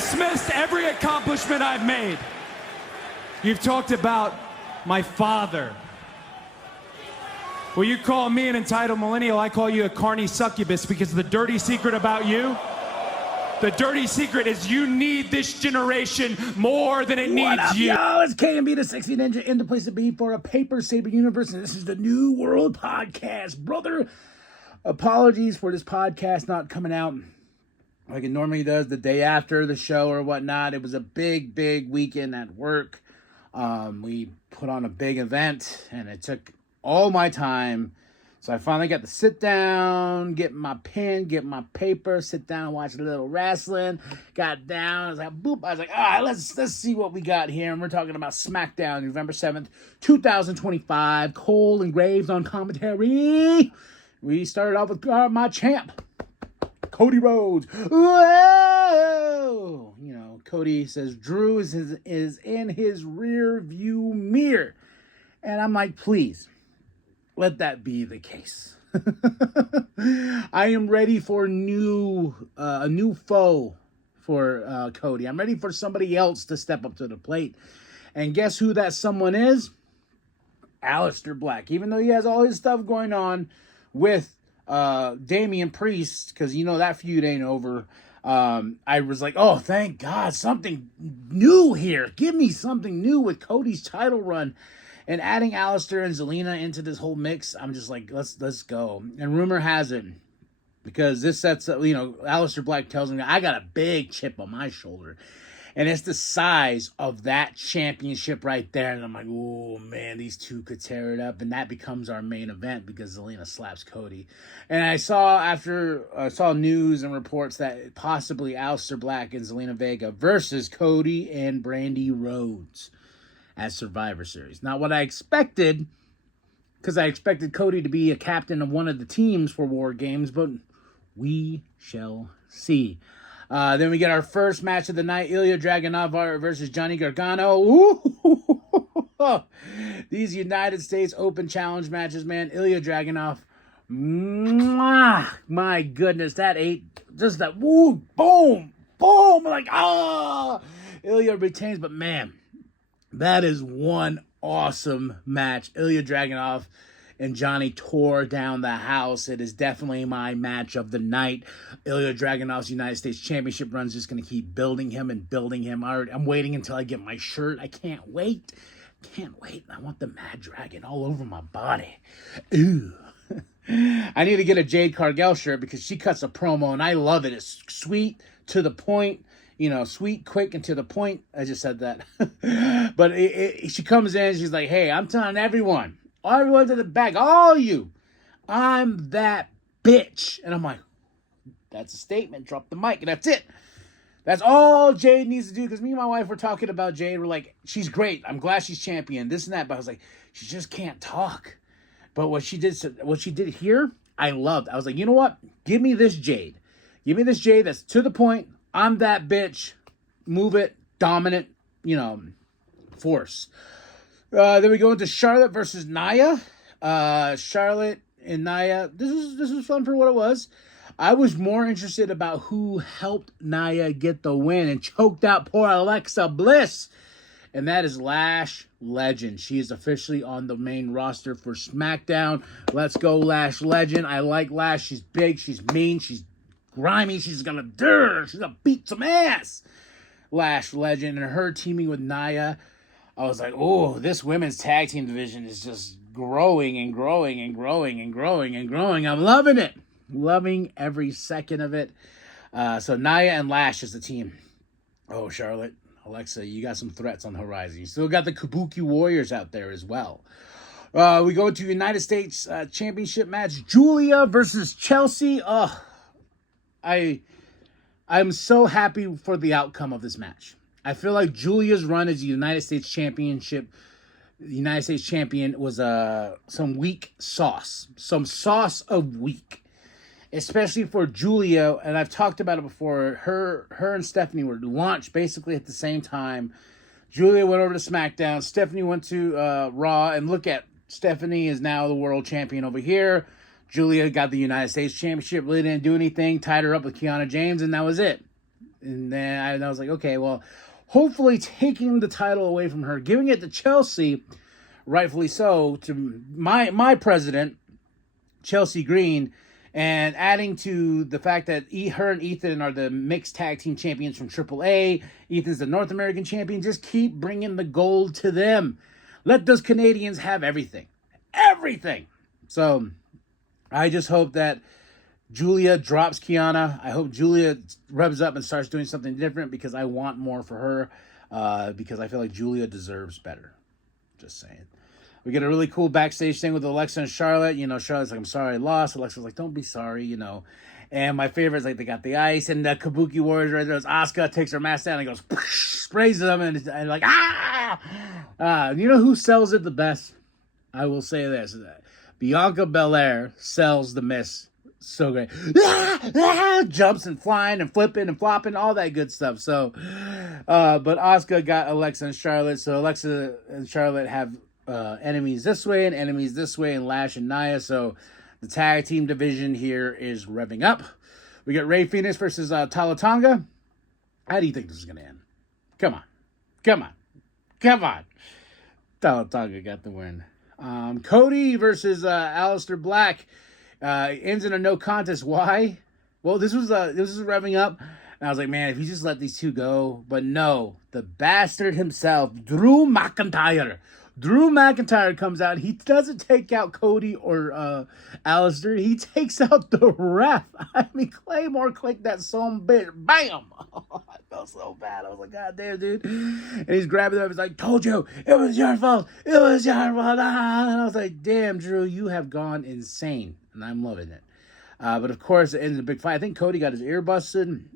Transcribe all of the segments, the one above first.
dismissed every accomplishment I've made. You've talked about my father. Well, you call me an entitled millennial, I call you a carny succubus, because the dirty secret about you, the dirty secret is you need this generation more than it needs up, you. Yo, it's KMB, the sexy ninja, in the place to be for a Paper Saber universe, and this is the New World Podcast, brother. Apologies for this podcast not coming out like it normally does the day after the show or whatnot. It was a big weekend at work. We put on a big event, and it took all my time. So I finally got to sit down, get my pen, get my paper, sit down and watch a little wrestling. Got down, I was like, boop. I was like, all right, let's see what we got here. And we're talking about SmackDown, November 7th, 2025. Cole and Graves on commentary. We started off with my champ, Cody Rhodes. Whoa! You know, Cody says Drew is in his rear view mirror. And I'm like, please, let that be the case. I am ready for a new foe for Cody. I'm ready for somebody else to step up to the plate. And guess who that someone is? Aleister Black. Even though he has all his stuff going on with Damian Priest, because you know that feud ain't over. I was like, oh, thank God, something new here. Give me something new with Cody's title run. And adding Aleister and Zelina into this whole mix, I'm just like, let's go. And rumor has it, because this sets up, you know, Aleister Black tells me I got a big chip on my shoulder. And it's the size of that championship right there. And I'm like, oh, man, these two could tear it up. And that becomes our main event because Zelina slaps Cody. And I saw news and reports that possibly Aleister Black and Zelina Vega versus Cody and Brandy Rhodes as Survivor Series. Not what I expected, because I expected Cody to be a captain of one of the teams for War Games, but we shall see. Then we get our first match of the night, Ilya Dragunov versus Johnny Gargano. Ooh. These United States Open Challenge matches, man. Ilya Dragunov, my goodness, that ate, just that, woo, boom, like, Ilya retains, but man, that is one awesome match. Ilya Dragunov and Johnny tore down the house. It is definitely my match of the night. Ilya Dragunov's United States Championship run is just going to keep building him. I'm waiting until I get my shirt. I can't wait. I want the Mad Dragon all over my body. Ooh. I need to get a Jade Cargill shirt because she cuts a promo, and I love it. It's sweet, to the point. You know, sweet, quick, and to the point. I just said that. But she comes in, she's like, hey, I'm telling everyone to the back, all you, I'm that bitch. And I'm like, that's a statement. Drop the mic, and that's it. That's all Jade needs to do, because me and my wife were talking about Jade. We're like, she's great. I'm glad she's champion, this and that. But I was like, she just can't talk. But what she did here, I loved. I was like, you know what? Give me this Jade. Give me this Jade that's to the point. I'm that bitch. Move it. Dominant, force. Then we go into Charlotte versus Nia. Charlotte and Nia. This was fun for what it was. I was more interested about who helped Nia get the win and choked out poor Alexa Bliss. And that is Lash Legend. She is officially on the main roster for SmackDown. Let's go, Lash Legend. I like Lash. She's big. She's mean. She's grimy. She's gonna beat some ass. Lash Legend, and her teaming with Nia. I was like, oh, this women's tag team division is just growing and growing and growing and growing and growing. I'm loving it. Loving every second of it. So Nia and Lash is the team. Oh, Charlotte, Alexa, you got some threats on the horizon. You still got the Kabuki Warriors out there as well. We go to United States Championship match. Julia versus Chelsea. I'm so happy for the outcome of this match. I feel like Julia's run as the United States champion was some weak sauce. Some sauce of weak. Especially for Julia, and I've talked about it before, her and Stephanie were launched basically at the same time. Julia went over to SmackDown. Stephanie went to Raw, and look at Stephanie is now the world champion over here. Julia got the United States Championship, really didn't do anything, tied her up with Kiana James, and that was it. And then I was like, okay, well, hopefully taking the title away from her, giving it to Chelsea, rightfully so, to my president, Chelsea Green, and adding to the fact that her and Ethan are the mixed tag team champions from AAA. Ethan's the North American champion. Just keep bringing the gold to them. Let those Canadians have everything. Everything. So I just hope that Julia drops Kiana. I hope Julia revs up and starts doing something different because I want more for her because I feel like Julia deserves better. Just saying. We get a really cool backstage thing with Alexa and Charlotte. You know, Charlotte's like, I'm sorry I lost. Alexa's like, don't be sorry, you know. And my favorite is like they got the ice and the Kabuki Warriors right there. Asuka takes her mask down and goes, sprays them and like, you know who sells it the best? I will say this. Bianca Belair sells the miss so great. Jumps and flying and flipping and flopping, all that good stuff. So, but Asuka got Alexa and Charlotte. So Alexa and Charlotte have enemies this way and enemies this way, and Lash and Nia. So the tag team division here is revving up. We got Rey Fenix versus Tala Tonga. How do you think this is going to end? Come on. Tala Tonga got the win. Cody versus Aleister Black ends in a no contest. Why? Well, this was revving up. And I was like, man, if you just let these two go. But no, the bastard himself, Drew McIntyre. Drew McIntyre comes out. He doesn't take out Cody or Aleister. He takes out the ref. I mean, Claymore clicked that some bitch. Bam! I felt so bad. I was like, God damn, dude. And he's grabbing them. He's like, told you. It was your fault. It was your fault. And I was like, damn, Drew, you have gone insane. And I'm loving it. But, of course, it ends in a big fight. I think Cody got his ear busted.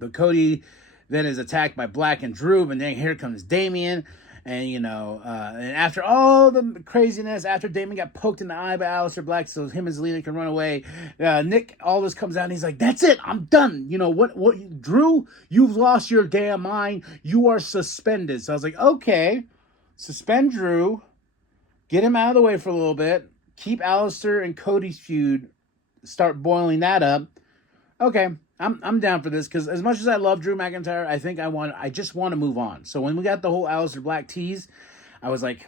But Cody then is attacked by Black and Drew. And then here comes Damian. And, you know, and after all the craziness, after Damon got poked in the eye by Aleister Black so him and Zelina can run away, Nick Aldis comes out and he's like, that's it, I'm done. You know, what, Drew, you've lost your damn mind. You are suspended. So I was like, okay, suspend Drew, get him out of the way for a little bit, keep Aleister and Cody's feud, start boiling that up. Okay. I'm down for this because as much as I love Drew McIntyre, I just want to move on. So when we got the whole Aleister Black tease, I was like,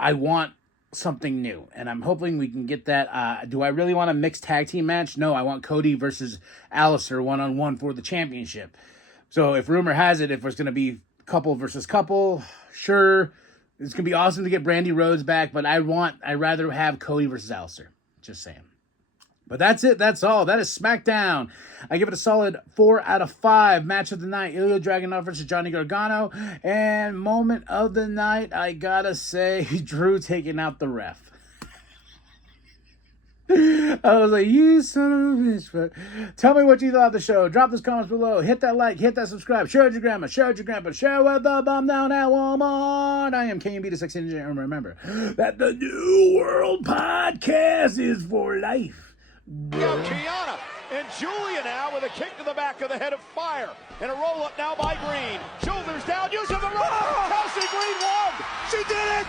I want something new, and I'm hoping we can get that. Do I really want a mixed tag team match? No, I want Cody versus Aleister 1-on-1 for the championship. So if rumor has it, if it's going to be couple versus couple, sure, it's going to be awesome to get Brandy Rhodes back, but I'd rather have Cody versus Aleister. Just saying. But that's it. That's all. That is SmackDown. I give it a solid 4 out of 5. Match of the night, Ilya Dragunov versus Johnny Gargano. And moment of the night, I gotta say, Drew taking out the ref. I was like, you son of a bitch. But tell me what you thought of the show. Drop those comments below. Hit that like. Hit that subscribe. Share it with your grandma. Share it with your grandpa. Share it with the bum down at Walmart. I am KMB the Sex Engineer. And remember that the New World Podcast is for life. Now Kiana and Julia now with a kick to the back of the head of Fire. And a roll up now by Green. Shoulders down, using the rope. Kelsey Green won. She did it!